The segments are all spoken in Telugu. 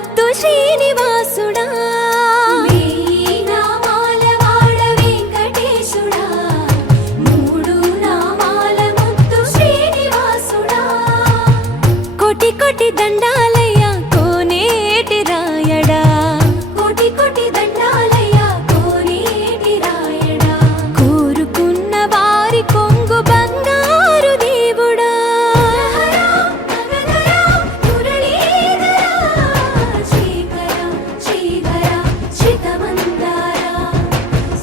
ముద్దు శ్రీనివాసుడా కోటి కోటి దండాలయ్యా కోనేటి రాయడా కోటి కోటి దండాలయ్యా కోనేటి రాయడా కోరుకున్న వారి కొంగు బంగారు దేవుడా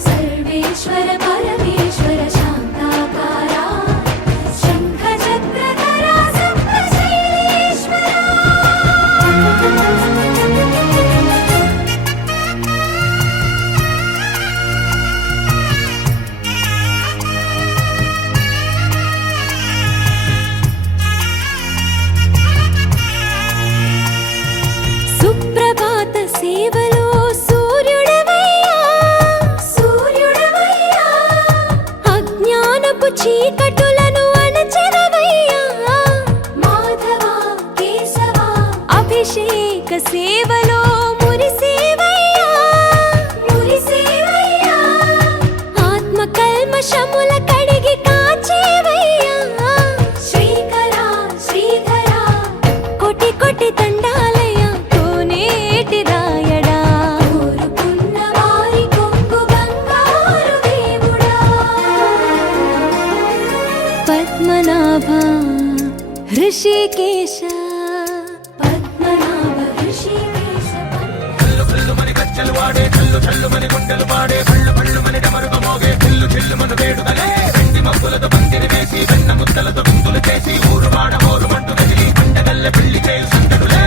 సర్వేశ్వర పరమేశ్వర శాంతాకారా శంఖ చక్రధరా సుప్రభాత సేవలో సూర్యుడవయ్యా సూర్యుడవయ్యా అజ్ఞానపు చీకటులను అణచెదవయ్యా మాధవ కేశవ అభిషేక సేవలో మురిసేవయ్యా మురిసేవయ్యా ఆత్మ కల్మషముల కడిగి కాచేవయ్యా శ్రీకర శ్రీధర కోటి కోటి దండాలయ్యా కోనేటి రాయడా కోరుకున్న వారి కొంగు బంగారు దేవుడా పద్మనాభ హృషికేశ పద్మనాభ హృషికేశ కల్లు కల్లు మని కచ్చలు వాడే కల్లు చల్లు మని గుండెలు పాడే కళ్ళు కళ్ళు మని డమరుగ మోగే చిల్లు చిల్లు మన వేడుదలే వెండి మబ్బులతో పందిరి వేసి వెన్న ముద్దలతో విందులు చేసి ఊరు వాడ మోరు మంటు కదిలి పండగల్ల పెళ్లి చేయు సందడులే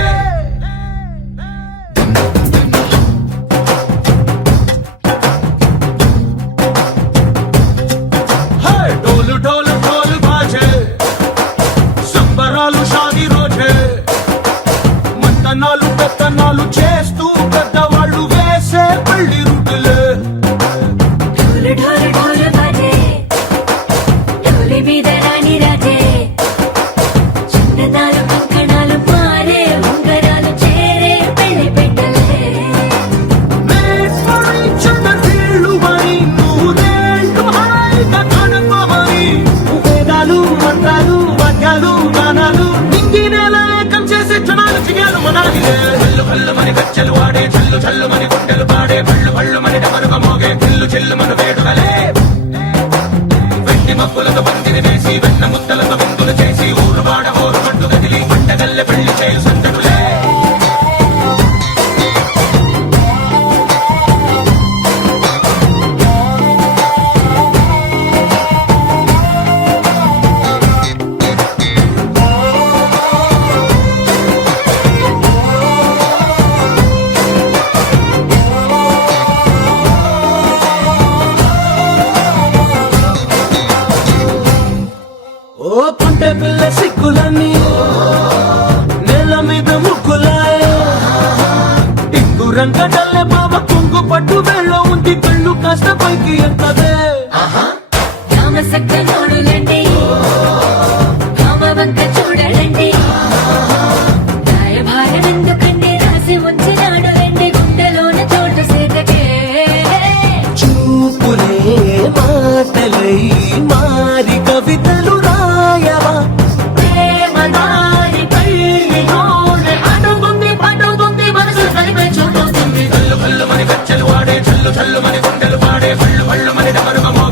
డోలు డోలు డోలు బాజే సంబరాలు షాది రోజే మంతనాలు పెత్తనాలు చేస్తూ పెద్దవాళ్ళు వేసే పెళ్లి రుటులే ఢోలు ఢోలు ఢోలు బాజే ఢోలి మీద రాణి రాజే చిన్నదాలు కంకణాలు మారే ఉంగరాలు చేరే పెళ్లి పెట్టలే చిన్న నీళ్ళు మరి నూరేళ్ళు హాయిగా గడపమని వేదాలు మంత్రాలు వాక్యాలు గానాలు నింగి నేల ఏకం చేసే క్షణాలు చిగాలు మనాలిలే కల్లు కల్లు మని కచ్చలు వాడే చల్లు చల్లు మని గుండెలు పాడే పళ్ళు పళ్ళు మని డమరుగ మోగే చిల్లు చిల్లు మన వేడుకలే వెండి మబ్బులతో పందిరి వేసి వెన్న ముద్దలతో విందులు చేసి ఊరు వాడ ఊరు మంటు కదిలి పండగల్లె పెళ్లి చేయు సందడులే ఓ పుంటె పిల్ల సిక్కులన్నీ నేల మీద ముక్కులాయ టింగు రంగడల్లె బావ కుంగు పట్టు వెళ్ళో ఉంది కళ్ళు కాస్త పైకి ఎత్తదే రామసక్క నోడులండి రామవంక చూడలండి రాయభారం ఎందుకండి రాసి ఉంచినాడు వెండి గుండెలోన చోటు సేదకే చూపులే మాటలై మారి కవితలు రాయవా ప్రేమదారి పెళ్లిలోనే అడుగుంది పడుగుంది మనసు కలిపే చూస్తుంది కల్లు కల్లు మని కచ్చలు వాడే చల్లు చల్లు మని గుండెలు పాడే పళ్ళు పళ్ళు మని డమరుగ మోగే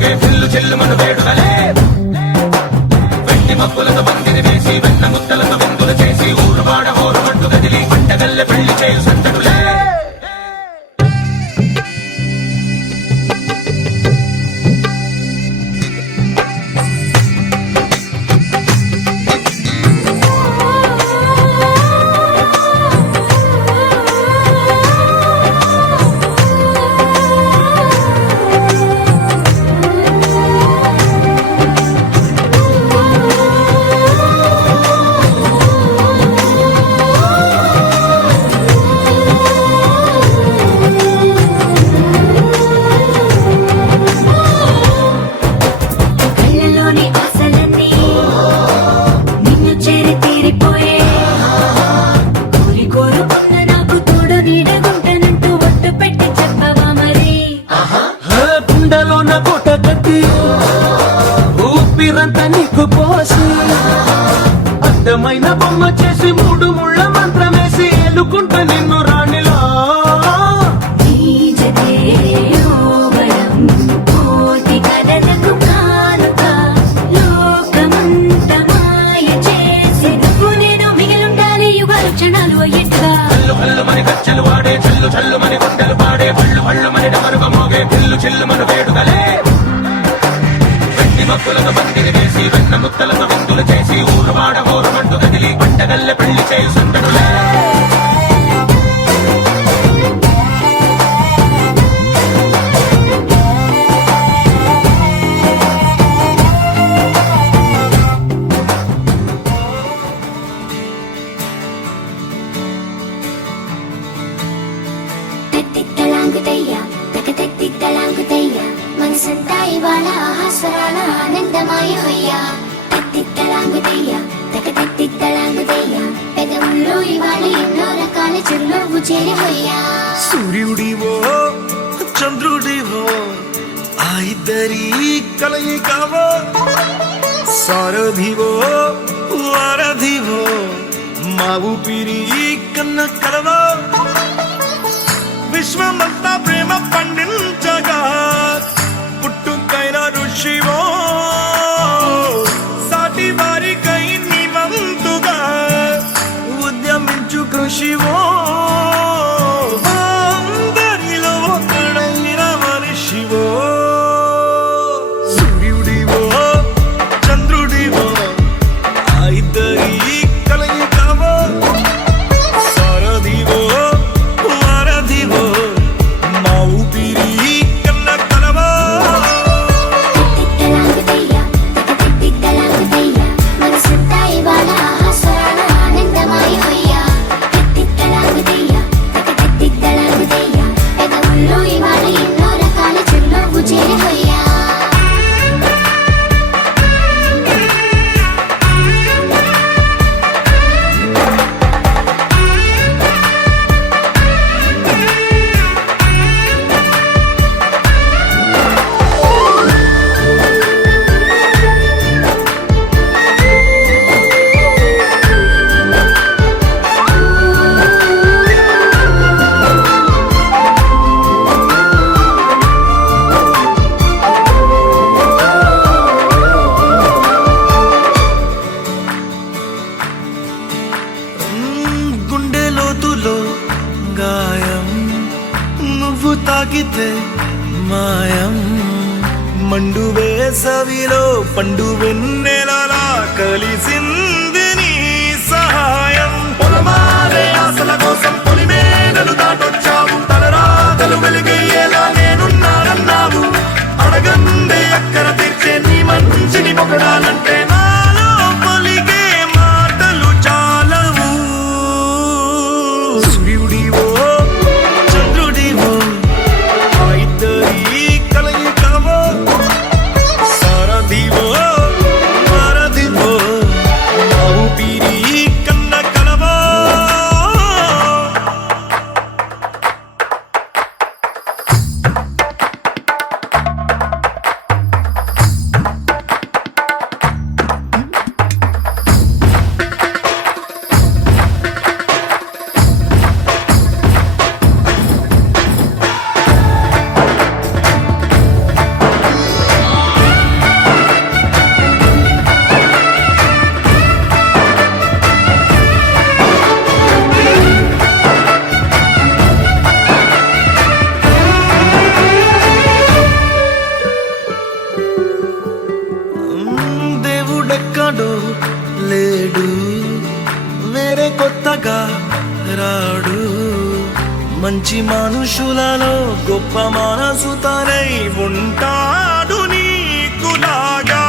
జల్లుమని గజ్జలు వాడే చల్లు చల్లుమని గుండెలు పాడే పళ్ళు పళ్ళుమని డమరుగ మోగే పిల్లు చిల్లుమను వేడుకలే వెండి మక్కులకు బండిని వేసి వెన్న ముత్తలతో విందులు చేసి ఊరు వాడ ఊరుమంటూ కదిలి పంటగల్లె పెళ్లి చేయి సందడులే తిట్టలాంగుతయ్యా తిట్టలాంగుతయ్యా మనసంతా ఇవాళ ఆహాస్వరాల ఆనందమాయ హొయ్యా తిట్టలాంగుతయ్యా తిట్టలాంగుతయ్యా పెదవుల్లో ఇవాళ ఎన్నో రకాల చిరునవ్వు చేరి హొయ్యా సూర్యుడివో చంద్రుడివో ఆ ఇద్దరి కలయికవో సారథివో వారధివో మా ఊపిరి కన్న కలవో విశ్వమంతా ప్రేమ పండించగా పుట్టుకైన ఋషివో సాటి వారికై నివంతుగా ఉద్యమించు కృషివో అందరిలో ఒకడైన మనిషివో సూర్యుడివో చంద్రుడివో ఆ ఇద్దరి కలయికవో సారథివో వారధివో మా ఊపిరి కన్న కలవో తిట్టలాంగుతయ్యా తిట్టలాంగుతయ్యా మనసంతా ఇవాళ ఆహాస్వరాల ఆనందమాయ హొయ్యా తిట్టలాంగుతయ్యా తిట్టలాంగుతయ్యా పెదవుల్లో ఇవాళ ఎన్నో రకాల చిరునవ్వు చేరి హొయ్యా గుండె లోతులో గాయం నువ్వు తాకితే మాయం మండు వేసవిలో పండు వెన్నెలలా కలిసింది నీ సహాయం పొలమారే ఆశల కోసం పొలిమేనలు దాటొచ్చావు తలరాతలు వెలుగయ్యేలా నేనున్నానన్నావు అడగందే అక్కర తీర్చే నీ మంచిని పొగడాలంటే నాలో పలిగే మాటలు చాలవు సూర్యుడివో చంద్రుడివో ఆ ఇద్దరి కలయికవో సారథివో వారధివో మా ఊపిరి కన్న కలవో దేవుడెక్కడో లేడు వేరే కొత్తగా రాడు మంచి మనుషులలో గొప్ప మనసు తనై ఉంటాడు నీకులాగా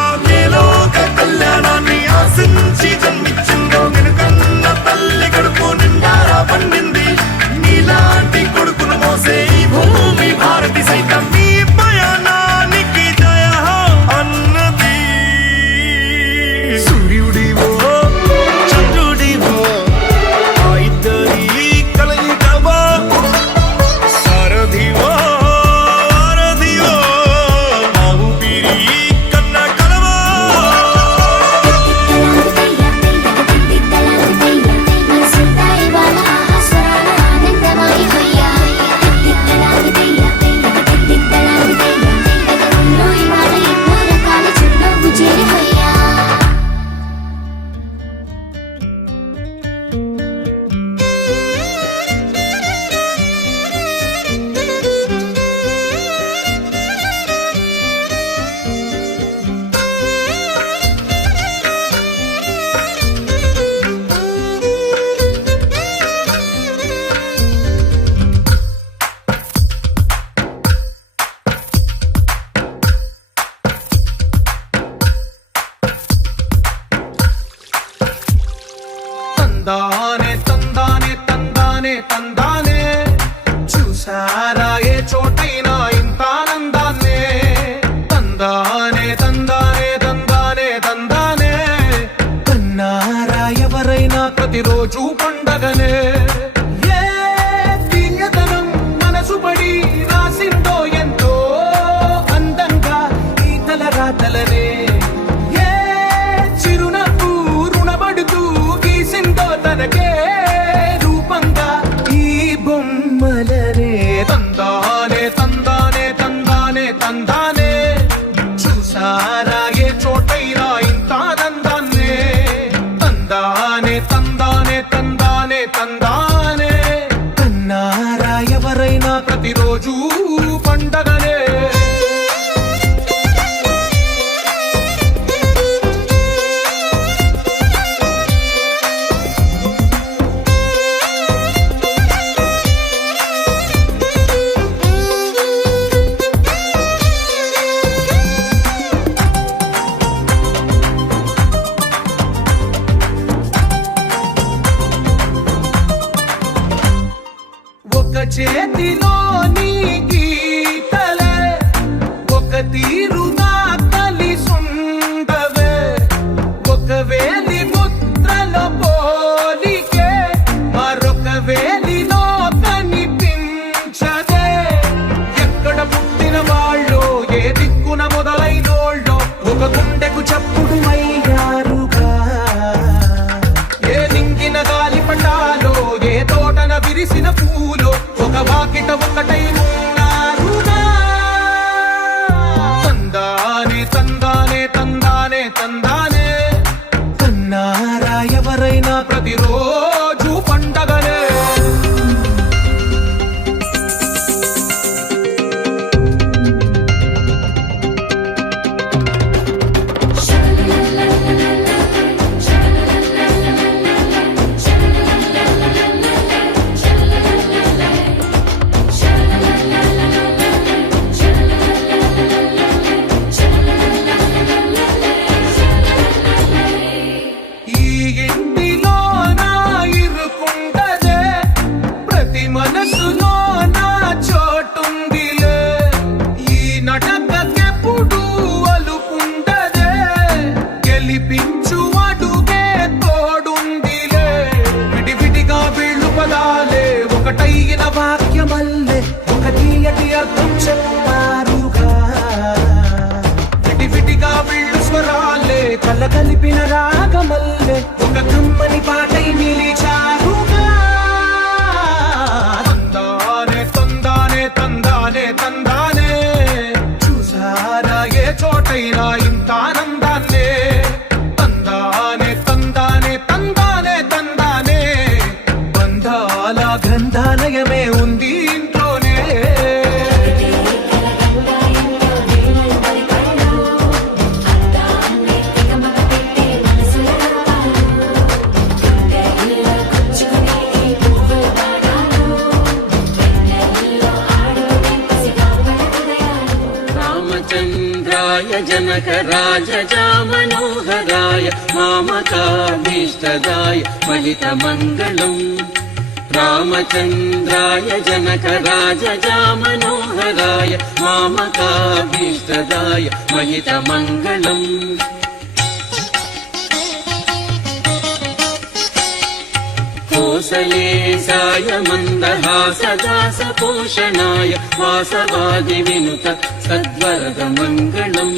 లోక కళ్యాణాన్ని ఆశించి జన్మించిందో వెనుకన్న తల్లి కడుపు నిండారా పండింది నీలాంటి కొడుకును మోసే ఈ భూమి భారతి సైతం నీ పయనానికి జయ అన్నది సూర్యుడివో చంద్రుడివో ఆ ఇద్దరి కలయికవో సారథివో వారధివో మా ఊపిరి కన్న కలవో తిట్టలాంగుతయ్యా చేతిలో నీ గీతలే ఒక తీరుగా కలిసుండవే ఒక వేలి ముద్రలో పోలికే మరొక వేలిలో కనిపించదే ఎక్కడ పుట్టిన వాళ్ళు ఏ దిక్కున మొదలైనోళ్ళో ఒక గుండెకు చప్పుడు అయ్యారుగా ఏ నింగిన గాలి పటాలో ఏ తోటన విరిసిన పూలో ఒక వాకిట ఒకటై ఉన్నారుగా తందానే తందానే తందానే తందానే తన్నారా ఎవరైనా ప్రతిరోజు పండగనే ఈ ఇంటిలో నా ఇరుకుండదే ప్రతి మనసులో నా చోటుందిలే ఈ నటకెప్పుడు అలుకుండదే గెలిపించు అడుగే తోడుందిలే విడివిడిగా వీళ్ళు పదాలే ఒకటైన వాక్యమల్లే ఒక తీయటి అర్థం చెప్పారుగా విడివిడిగా వీళ్ళు స్వరాలే కలగలిపిన రాగమల్లే ఒక కమ్మని పాటై నిలిచారుగా తందానే తందానే తందానే తందానే చూసారా ఏ చోటైనా ఇంత ఆనందాన్నే తందానే తందానే తందానే తందానే బంధాల గంధాలయమే ఉంది ఇంట్లోనే రామచంద్రాయ జనకరాజామనోహరాయ మామకాభీష్టదాయ మహితమంగళం రామచంద్రాయ జనకరాజామనోహరాయ మామకాభీష్టదాయ మహితమంగళం కోసలేశాయ మందహాసదాస పోషణాయ వాసవాది వినుత సద్వరద మంగళం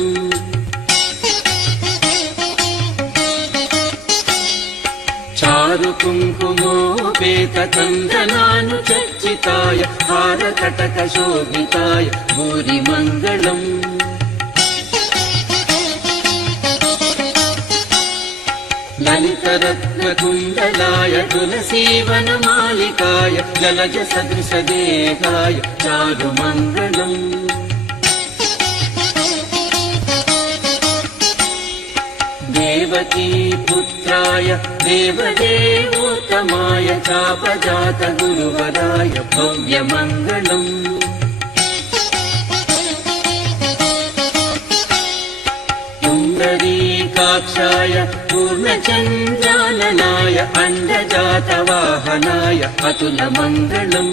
చారు కుంకుమోపేత కందనాను చర్చితాయ హారకటక శోభితాయ భూరి మంగళం లలితరత్నకుండలాయ తులసీవనమాలికాయ జలజ సదృశదేహాయ చారుమంగళం దేవకీ పుత్రాయ దేవదేవోత్తమాయ చాపజాత గురువరాయ భవ్యమంగళం పుండరీకాక్షాయ పూర్ణచంద్రాననాయ అండజాతవాహనాయ అతులమంగళం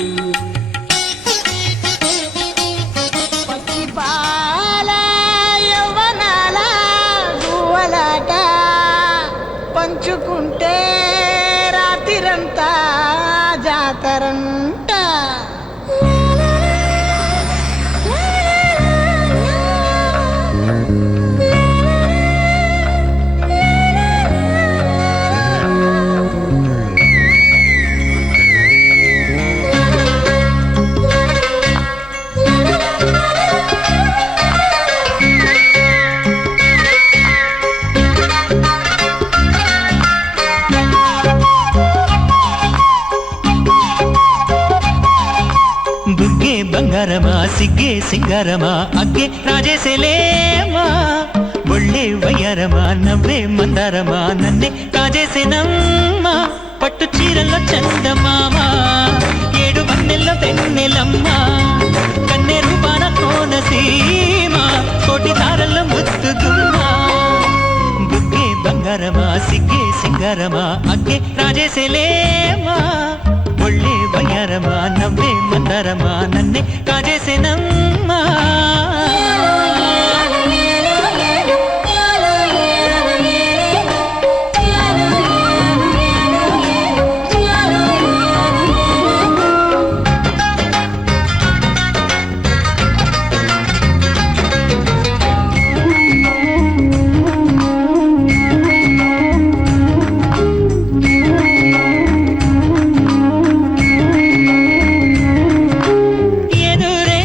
పసిపాల యవ్వనాల గువ్వలాట పంచుకుంటే రాత్రిరంతా జాతరంట బుగ్గే బంగారమా సిగ్గే సింగారమా అగ్గే రాజేసేలేమా ఒళ్ళే వయ్యారమా నవ్వే మందారమా నన్నే కాజేసేనమ్మా పట్టు చీరల్లో చందమామ ఏడు వన్నెల్లో వెన్నెలమ్మ కన్నె రూపాన కోనసీమ కోటి తారల్లో ముద్దుగుమ్మా బుగ్గే బంగారమా సిగ్గే సింగారమా అగ్గే రాజేసేలేమా ఒళ్ళే వయ్యారమా నవ్వే మందారమా నన్నే కాజేసేనమ్మా ఎదురే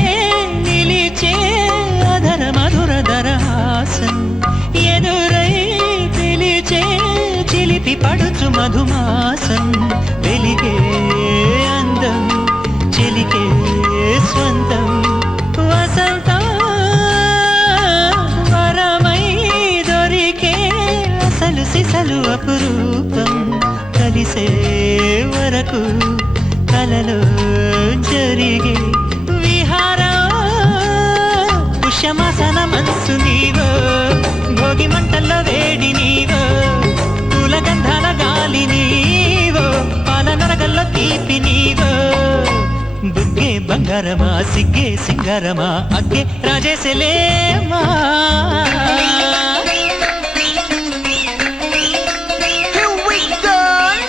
నిలిచే అధర మధుర దరహాసం ఎదురై పిలిచే చిలిపి పడుచు మధుమాసం వెలిగే అందం చిలికే స్వంతం వసంతం వరమై దొరికే అసలు సిసలు అపురూపం కలిసే వరకు కలలో జరిగే విహారం పుష్యమాసన మనసు నీవో భోగి మంటల్లో వేడి నీవో పూల గంధాల గాలి నీవో పాల నరగల్లో తీపి నీవో బుగ్గే బంగారమా సిగ్గే సింగారమా అగ్గే రాజేసలేమా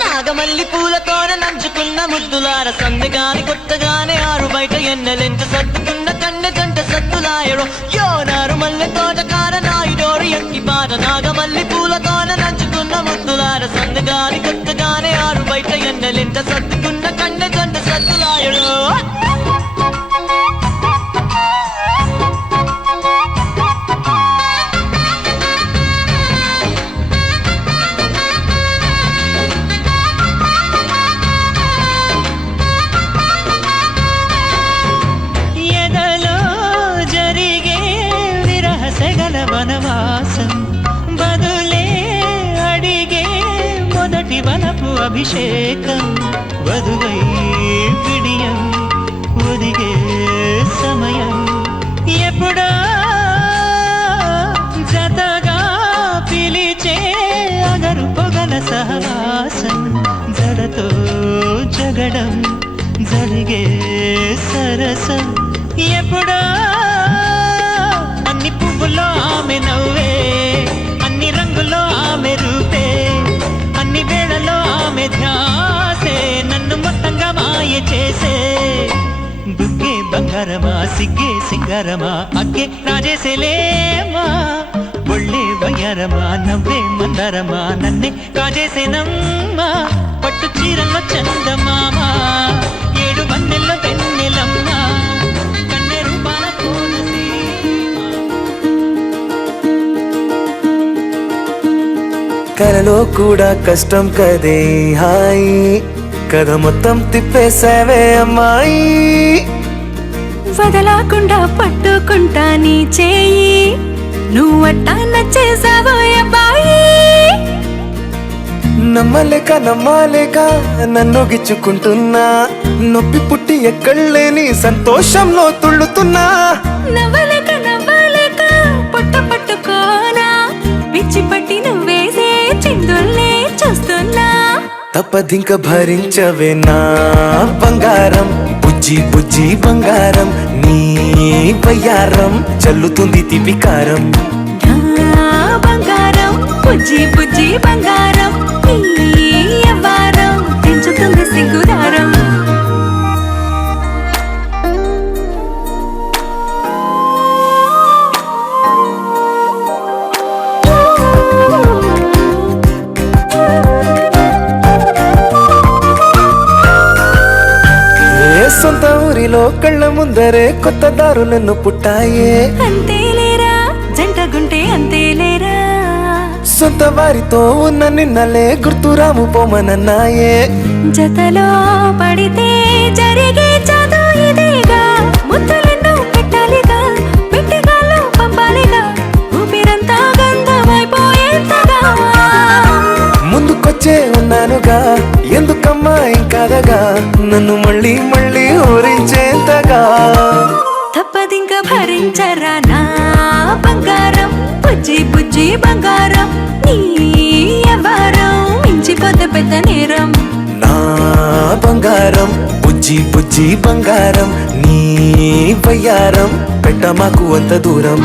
నాగమల్లి పూలతోన నంచుకున్న ముద్దులార సందగాని కొత్తగానే ఆరు బయట ఎన్నెలెంత సర్దుకున్న కన్నె జంట సత్తులాయడో యో నారు మల్లె తోటకార నాయుడోరు ఎక్కి పాట నాగమల్లి పూలతోన నంచుకున్న ముద్దులార సందగాని కొత్తగానే ఆరు బయట ఎన్నెలెంత సర్దుకున్న కన్నె జంట సత్తులాయడో ఎదలో జరిగే విరహ సెగల వనవాసం బదులే అడిగే మొదటి వనపు అభిషేకం వధువై విడియం ఒదిగే సమయం ఎప్పుడో జతగా పిలిచే అగరు పొగల సహవాసం జడతో జగడం జరిగే సరసం ఎప్పుడో అన్ని పువ్వుల్లో ఆమె నవ్వే అన్ని రంగుల్లో ఆమె రూపే అన్ని వేళల్లో ఆమె ధ్యాసే నన్ను మొత్తంగా మాయ చేసే బుగ్గే బంగారమా సిగ్గే సింగారమా అగ్గే రాజేసేలేమా ఒళ్ళే వయ్యారమా నవ్వే మందారమా నన్నే కాజేసేనమ్మా పట్టు చీరల్లో చందమామా ఏడు వన్నెల్లో వెన్నెలమ్మా కన్నె రూపాల కోనసీమ కలలో కూడా కష్టం కదే హాయి కథ మొత్తం తిప్పేసావే అమ్మాయి వదలకుండా పట్టుకుంటా నీ చేయి నువ్వట్టా నచ్చేసావో అబ్బాయి నమ్మలేక నన్ను గిచ్చుకుంటున్నా నొప్పి పుట్టి ఎక్కడలేని సంతోషంలో తుళ్ళుతున్నా నవ్వలేక పొట్ట పట్టుకోనా విచ్చి పట్టి నువ్వేసే చిందుల్నే చూస్తున్నా తప్పదింక భరించవే నా బంగారం బుజ్జి బుజ్జి బంగారం నీ వయ్యారం చల్లుతుంది తిపికారం నా బంగారం బుజ్జి బుజ్జి బంగారం నీ అవ్వారం పెంచుతుంది సిగ్గుదారం సొంత ఊరిలో కళ్ళ ముందరే కొత్త దారులను పుట్టాయే అంతేలేరా జంటగుంటే అంతేలేరా సొంత వారితో ఉన్న నిన్నలే గుర్తురాము పోమనన్నాయే జతలో పడితే జరిగే చదువు ఇదేగా ముద్దలెన్నో పెట్టాలిగా పెట్టిగాల్లో పంపాలిగా ఊపిరంతా గంధమైపోయేంతగా ముందుకొచ్చే ఉన్నానుగా ఎందుకమ్మా ఇంకాదగా నన్ను మళ్ళీ మళ్ళీ ఊరించేంతగా తప్పదింక భరించరా నా బంగారం బుజ్జి బుజ్జి బంగారం నీ అవ్వారం మించిపోతే పెద్ద నేరం నా బంగారం బుజ్జి బుజ్జి బుజ్జి బంగారం నీ వయ్యారం పెట్ట మాకు అంత దూరం.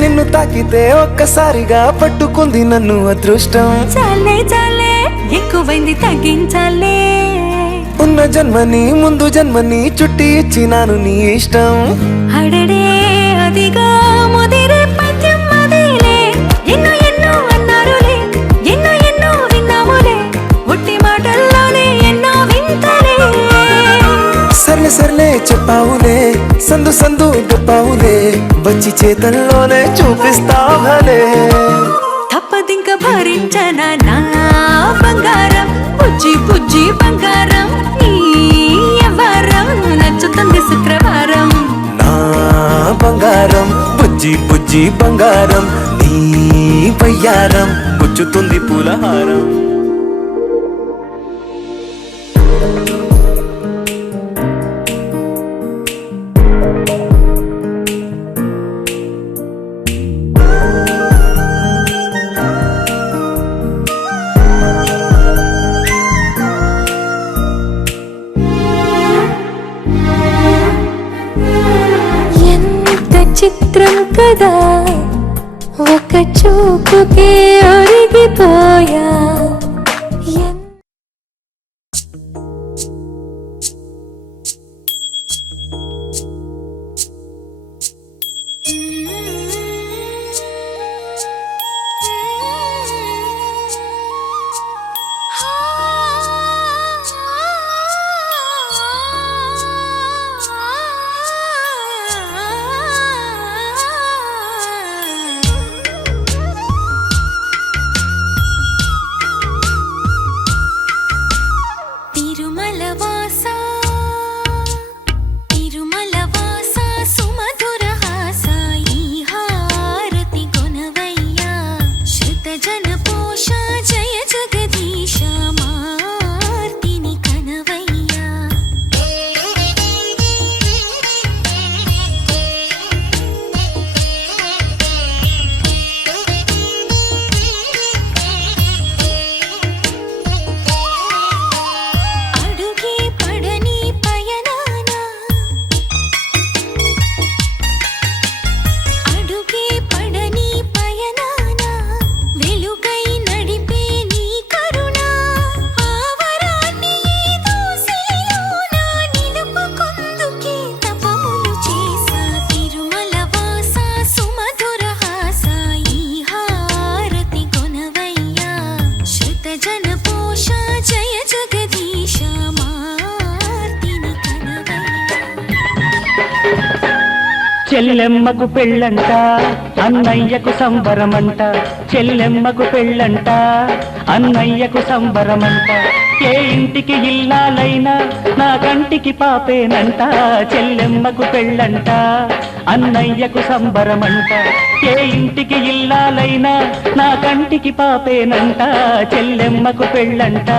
నిన్ను తాకితే ఒక్కసారిగా పట్టుకుంది నన్ను అదృష్టం. చాలే చాలే ఎక్కువైంది తగ్గించాలే. ఉన్న జన్మని ముందు జన్మని చుట్టి ఇచ్చినాను నీ ఇష్టం. అడడే అదిగా ముదిరే పద్యం అదేలే. ఎన్నో ఎన్నో అన్నారులే, ఎన్నో ఎన్నో విన్నాములే, ఒట్టి మాటల్లోనే ఎన్నో వింతలే. సర్లే సర్లే చెప్పావులే, సందు సందు చెప్పావులే, వచ్చి చేతల్లోనే చూపిస్తావులే. తప్పదింక భరించనా నా బంగారం, బుజ్జి బుజ్జి బంగారం నీ యవ్వారం నచ్చుతుంది శుక్రవారం. నా బంగారం బుజ్జి బుజ్జి బంగారం నీ వయ్యారం గుచ్చుతుంది పూలహారం. చిత్రం కదా ఒక చూపుకే ఒరిగిపోయా. చెల్లెమ్మకు పెళ్ళంట అన్నయ్యకు సంబరమంట. చెల్లెమ్మకు పెళ్ళంట అన్నయ్యకు సంబరమంట. ఏ ఇంటికి ఇల్లాలైనా నా కంటికి పాపేనంట. చెల్లెమ్మకు పెళ్ళంట అన్నయ్యకు సంబరమంట. ఏ ఇంటికి ఇల్లాలైనా నా కంటికి పాపేనంట. చెల్లెమ్మకు పెళ్ళంట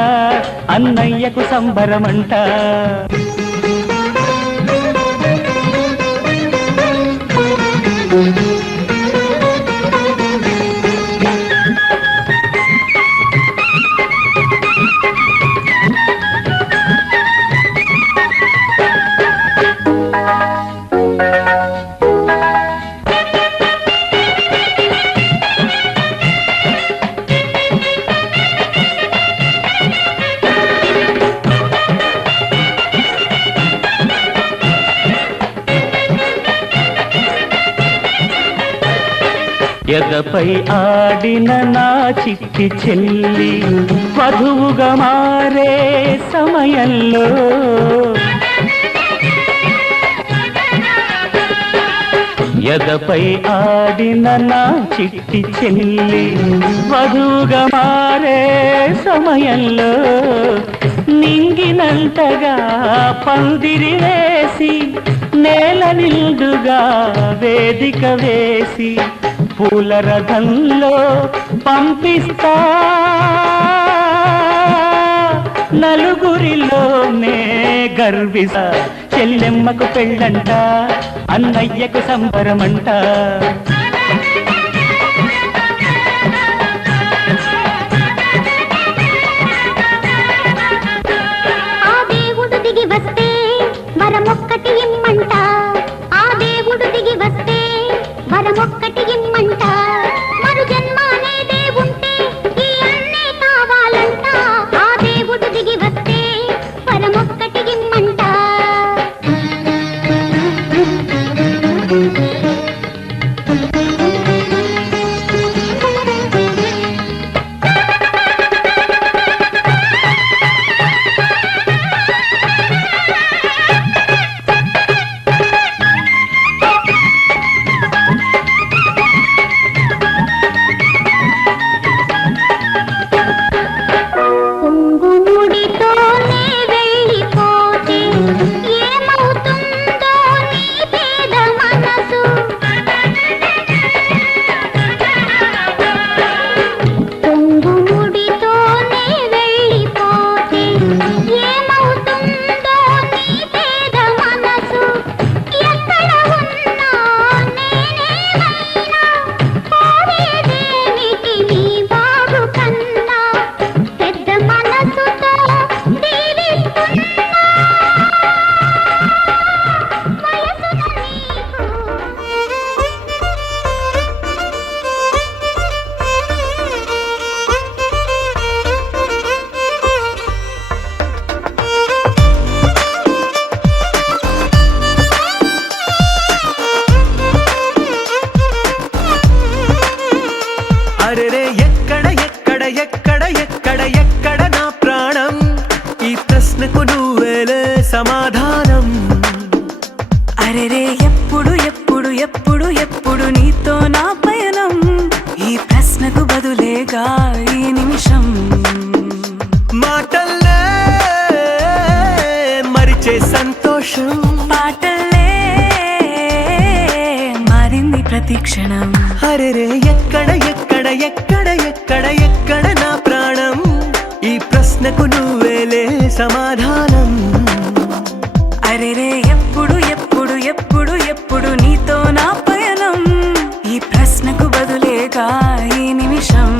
అన్నయ్యకు సంబరమంట. ఎదపై ఆడిన నా చిట్టి చెల్లి వధువుగా మారే సమయంలో ఎదపై ఆడిన నా చిట్టి చెల్లి వధువుగా మారే సమయంలో నింగినంతగా పందిరి వేసి నేల నిండుగా వేదిక వేసి పూల రథంలో పంపిస్తా నలుగురిలోనే గర్విస్తా చెల్లెమ్మకు పెళ్ళంట అన్నయ్యకు సంబరమంట ఆ దేవుడు దిగి వస్తే వరమొక్కటి ఇమ్మంట ఆ దేవుడు దిగి వస్తే వరమొక్కటి ఇమ్మంట మరు జన్మ అనేదే ఉంటే ఈ అన్నే కావాలంట ఆ దేవుడు దిగి వస్తే వరమొక్కటి ఇమ్మంట కుంగుముడితోనే వెళ్ళిపోతే ఏమవుతుందో నీ పేద మనసు కుంగుముడితోనే వెళ్ళిపోతే ఏమవుతుందో నీ పేద మనసు ఎక్కడ ఉన్నా నేనేమైనా కోరేదేమిటి నీ బాబు కన్నా పెద్ద మనసుతో దీవిస్తున్నా వయసున నీకు అరెరే ఎక్కడ ఎక్కడ ఎక్కడ ఎక్కడ ఎక్కడ నా ప్రాణం ఈ ప్రశ్నకు నువ్వేలే సమాధానం అరెరే ఎప్పుడు ఎప్పుడు ఎప్పుడు ఎప్పుడు నీతో నా పయనం ఈ ప్రశ్నకు బదులేగా ఈ నిమిషం మాటల్లే మరిచే సంతోషం పాటలే మారింది ప్రతి క్షణం అరెరే ఎక్కడ ఎక్కడ ఎక్కడ ఎక్కడ ఎక్కడ నా ప్రాణం ఈ ప్రశ్నకు నువ్వేలే సమాధానం అరెరే ఎప్పుడు ఎప్పుడు ఎప్పుడు ఎప్పుడు నీతో నా పయనం ఈ ప్రశ్నకు బదులేగా ఈ నిమిషం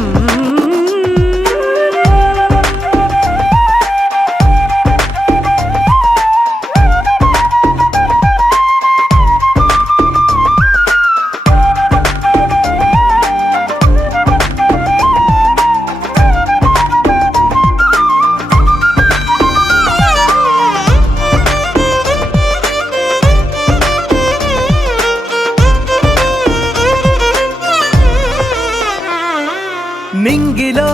నింగిలో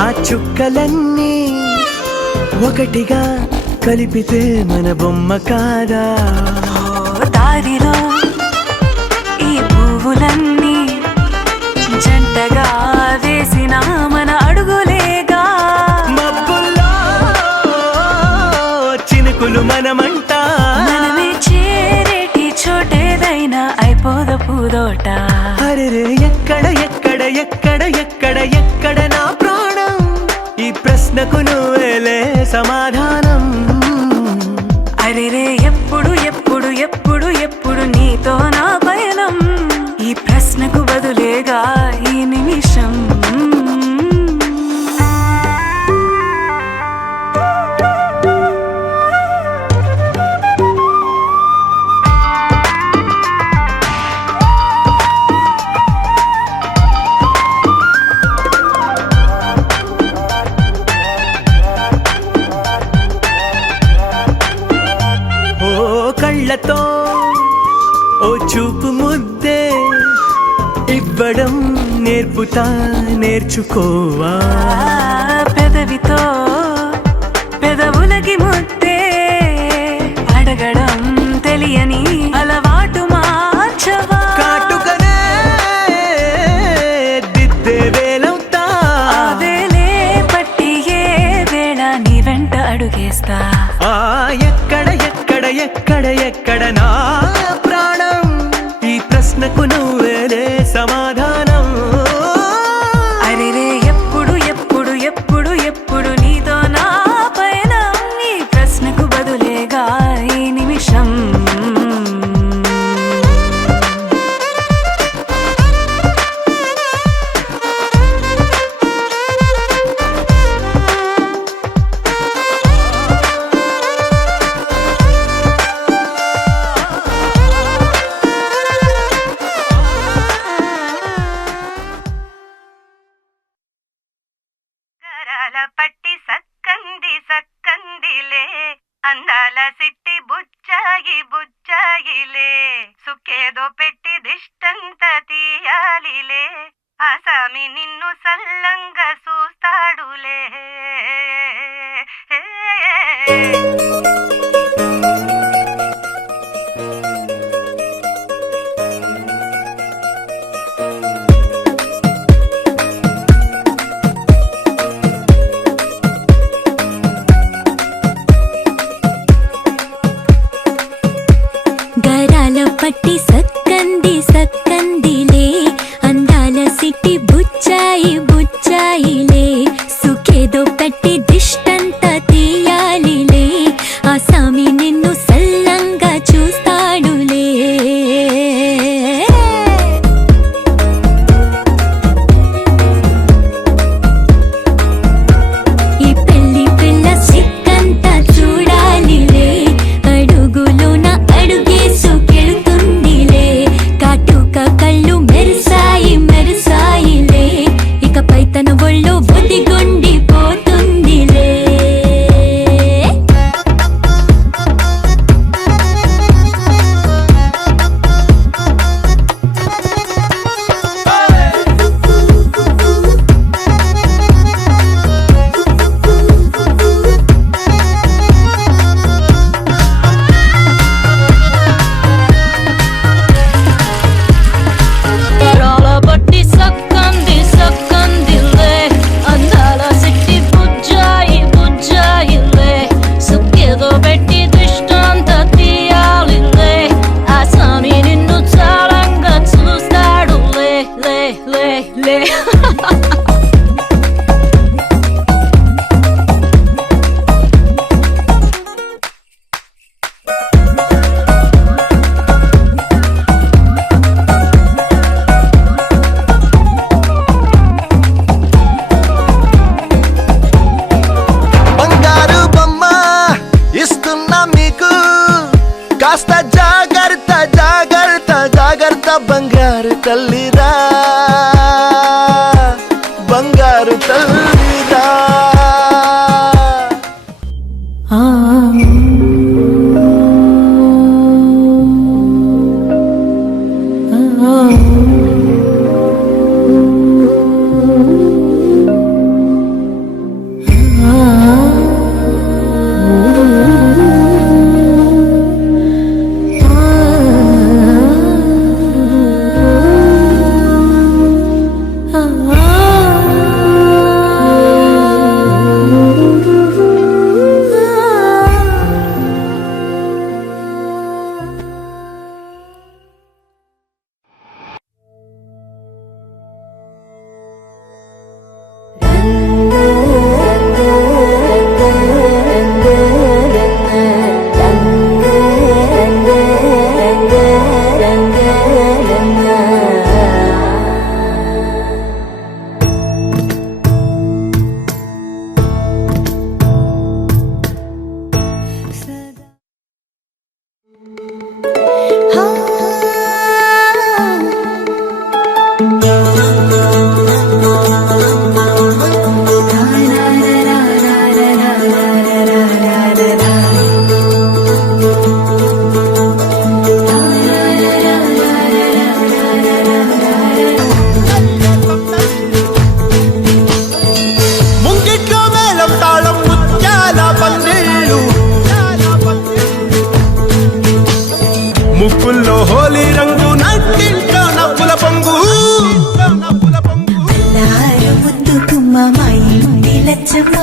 ఆ చుక్కలన్నీ ఒకటిగా కలిపితే మన బొమ్మ కాదా దారిలో ఈ పువ్వులన్నీ జంటగా వేసిన మన అడుగులేగా మబ్బుల్లో చినుకులు మనమంట మనమే చేరేటి చోటేదైనా అయిపోద పూదోట అరెరే ఎక్కడ ఎక్కడ ఎక్కడ ఎక్కడ ఎక్కడ నా ప్రాణం ఈ ప్రశ్నకు నువ్వేలే సమాధానం అరెరే ఎప్పుడు ఎప్పుడు ఎప్పుడు ఎప్పుడు నీతో నా పయనం ఈ ప్రశ్నకు బదులేగా ఈ నిమిషం కళ్ళతో ఓ చూపు ముద్దే ఇవ్వడం నేర్పుతా నేర్చుకోవా పెదవితో పెదవులకి ముద్దే అడగడం తెలియని అలవాటు మార్చవా కాటుకనే దిద్దే వేలవుతా ఆ వేలే పట్టి ఏ వేళ నీ చేస్తా ఎక్కడ ఎక్కడ ఎక్కడ ఎక్కడ నా ప్రాణం ఈ ప్రశ్నకు నువ్వేలే సమాధానం అరే రే ఎప్పుడు ఎప్పుడు ఎప్పుడు ఎప్పుడు నీతో నా పయనం ఈ ప్రశ్నకు బదులేగా ఈ నిమిషం పట్టి సక్కంది సక్కందిలే అందాల సిట్టి బుచ్చాయి బుచ్చాయిలే సుఖేదో పెట్టి దిష్టంత తీయాలిలే ఆసామి నిన్ను సల్లంగా చూస్తాడులే పట్టి సక్కంది సక్కందిలే అందాల సిట్టి బుచ్చాయి బుచ్చాయిలే సుఖేదో పెట్టి దిష్టంత తీయాలిలే ఆసామి నిన్ను సల్లంగా చూస్తాడులే ఈ పెళ్లి పిల్ల సిక్కంతా చూడాలిలే అడుగులోన అడుగేసుకెళ్తుందిలే కాటుక కళ్ళు మెరిసాయి మెరిసాయిలే ఇకపై తన ఒళ్ళు బుద్ధిగుండిపోతుందిలే పట్టి సక్కంది సక్కందిలే అందాల సిట్టి బుజ్జాయి బుజ్జాయిలే సుఖేదో పెట్టి దృష్టాంత తీయాలిలే ఆసామి నిన్ను చాలంగా చూస్తాడు లే లే లే లే బంగారు బొమ్మ ఇస్తున్నా మీకు కాస్త జాగ్రత్త జాగ్రత్త జాగ్రత్త బంగారు తల్లిరా బంగారు తల్లిరా ముక్కుల్లో హోలీ రంగు నట్టింట్లో నవ్వుల పొంగు ముద్దు గుమ్మ మా ఇంటి లచ్చమ్మ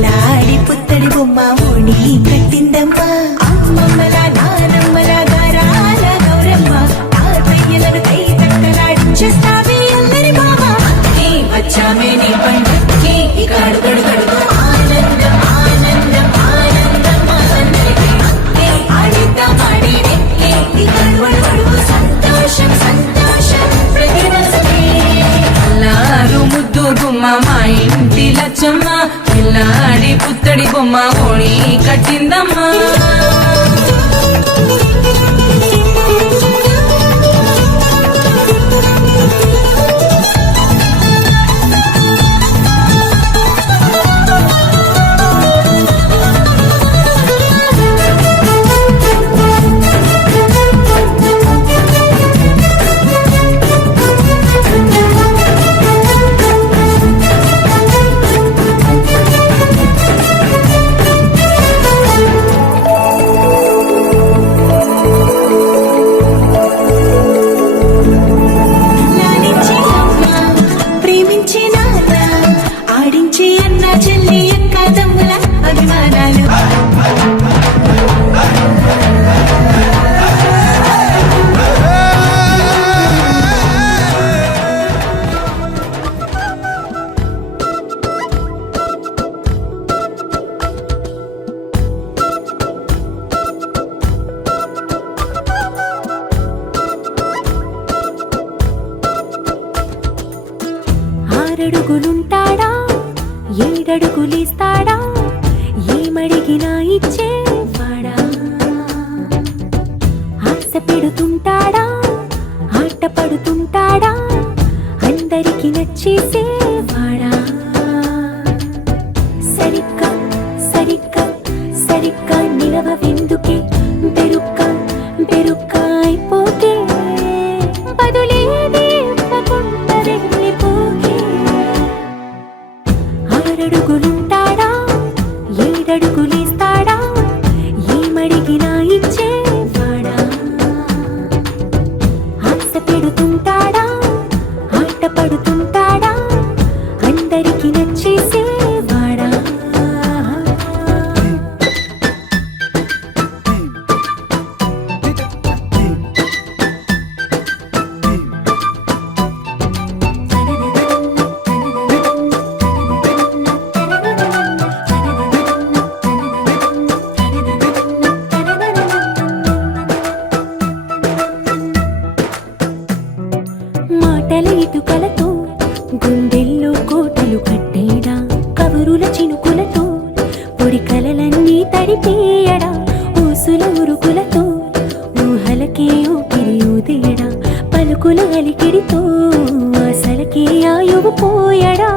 పిల్లాడి పుత్తడి బొమ్మ ఓణి కట్టిందమ్మా అమ్మమ్మల నానమ్మల గారాల గౌరమ్మ తాతయ్యలను కై తక్కలాడించేస్తావే అల్లరి బావ అక్కే వచ్చామే నీ పండక్కి ఇక అడుగడు గడుగు ఆనందం ఆనందం ఆనందం అందరికీ అక్కే ఆడిద్దాం ఆడి నెక్కే ఇక అడుగడు సంతోషం సంతోషం ప్రతి మనసుకే అల్లారు ముద్దు గుమ్మ మా ఇంటి లచ్చమ్మ పిల్లాడి పుత్తడి బొమ్మ ఓణి కట్టిందమ్మా లాలించి అమ్మ ప్రేమించి నాన్న ఆడించి అన్న చెల్లి అక్క తమ్ముల అభిమానాలు ఆరడుగులుంటాడా ఏడడుగులిస్తాడా ఏమడిగినా ఇచ్చేవాడా ఆశ పెడుతుంటాడా ఆట పడుతుంటాడా అందరికి నచ్చేసేవాడా సరిగ్గా సరిగ్గా సరిగ్గా నిలవెందుకే బెరుక్క బెరుక్క అయిపోకే బదులేది ఇవ్వకుండా వెళ్ళిపోకే ఆరడుగులుంటాడా ఏడడుగులిస్తాడా ఏమడిగినా ఇచ్చేవాడా ఆశ పెడుతుంటాడా ఆట పడుతుంటాడా అందరికి నచ్చేసేవాడా మాటల ఇటుకలతో గుండెల్లో కోటలు కట్టేడా కబురుల చినుకులతో పొడి కలలన్నీ తడిపేయడా ఊసుల ఉరుకులతో ఊహలకే ఊపిరి ఊదేయడా పలుకుల అలికిడితో ఆశలకే ఆయువు పోయడా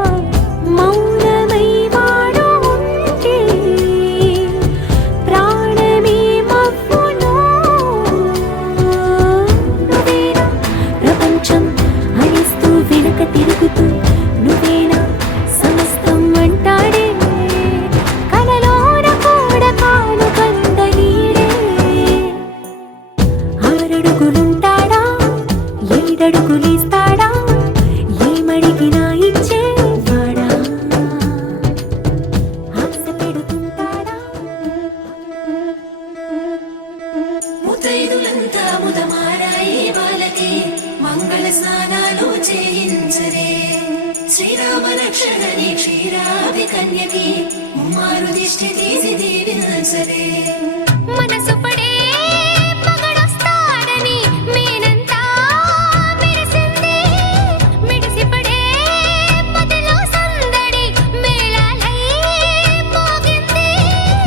మౌనమై వాడు ఉంటే ప్రాణమే మవ్వును నువ్వేనా ప్రపంచం అనిస్తూ వెనక తిరుగుతూ నువ్వేనా సమస్తం అంటాడే కలలోన కూడా కాను కంద నీడే ఆరడుగులుంటాడా ఏడడుగులిస్తాడా ఏమడిగినా ఇచ్చేవాడా ఆశ పెడుతుంటాడా ముతైదులంతా ముదమారాయి బాలకి మంగళ స్నానాలు చేయించరే శ్రీరామ రక్షణని క్షీరాభి కన్యకి ముమ్మారు దిష్టి తీసి దీవించరే మనసు పడే మగడొస్తాడని మేనంతా మెరిసింది మిడిసిపడే పదిలో సందడి మేళాలై మోగింది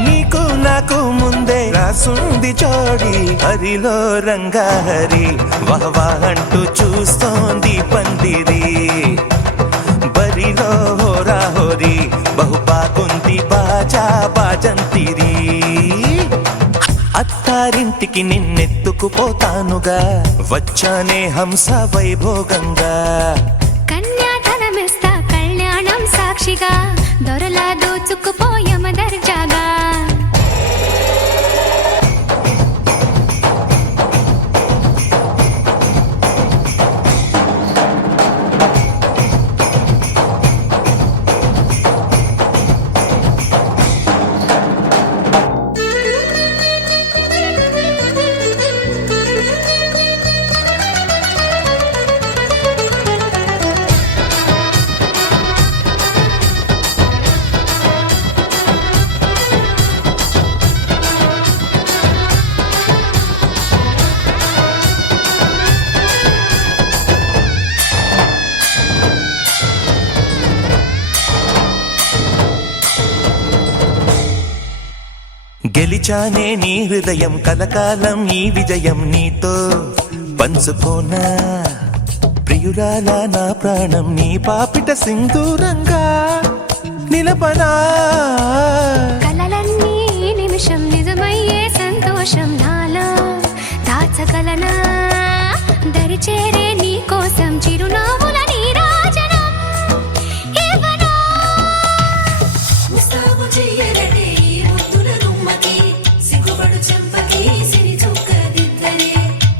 నీకు నాకు ముందే రాసుంది జోడి హరిలో రంగాహరి వహవా అంటూ చూస్తోంది పందిరి బరిలో హోరా హోరి బహు బాగుంది బాజా బాజంతిరి అత్తారింటికి నిన్నెత్తుకుపోతానుగా వచ్చానే హంస వైభోగంగా కన్యాధనమిస్తా కళ్యాణం సాక్షిగా దొరలా దోచుకుపోయమ దర్జాగా గెలిచానే నీ హృదయం కలకాలం ఈ విజయం నీతో పంచుకోనా ప్రియురాల నా ప్రాణం నీ పాపిట సింధూరంగా నిలపనా కలలన్నీ నిమిషం నిజమయ్యే సంతోషం నాలో దాచగలనా దరిచేరే నీ కోసం చిరునవ్వుల నీరాజనం ఇవ్వనా ముస్తాబు చెయ్యరటే ఈ ముద్దుల గుమ్మకి సిగ్గుపడు చెంపకి సిరి చుక్క దిద్దలే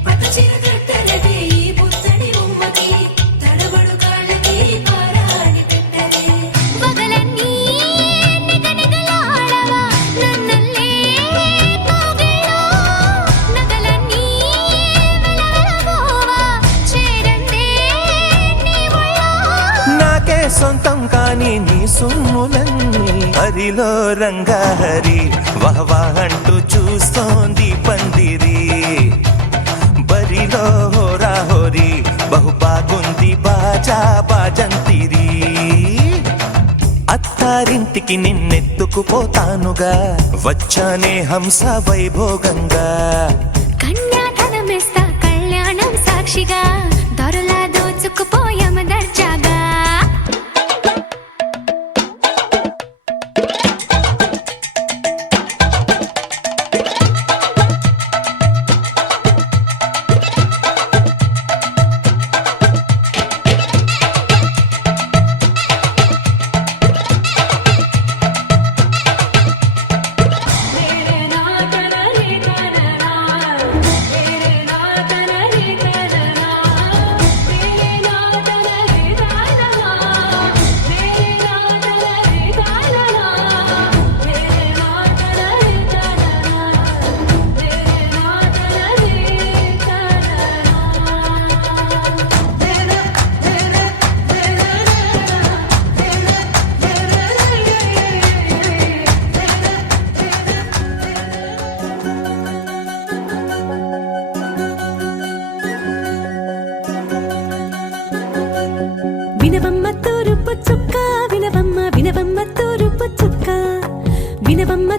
పట్టు చీర కట్టరటే ఈ పుత్తడి బొమ్మకి తడబడు కాళ్ళకి పారాడి పెట్టలే పగలన్నీ నిగనిగలాడవా నన్నల్లే కోగిలో నగలన్నీ వెలవెలబోవా చేరందే నీ ఒళ్ళో నాకే సొంతం కాని నీ సొమ్ములన్నీ హరిలో రంగాహరి వహవా అంటూ చూస్తోంది పందిరి బరిలో హోరాహోరి బహు బాగుంది బాజా బాజంతిరి అత్తారింటికి నిన్నెత్తుకుపోతానుగా వచ్చానే హంస వైభోగంగా కన్యాధనమిస్తా కళ్యాణం సాక్షిగా దొరలా దోచుకుపోయామ దర్జాగా వినవమ్మ తూరుపు చుక్క వినవమ్మ వినవమ్మ తూరుపు చుక్క వినవమ్మ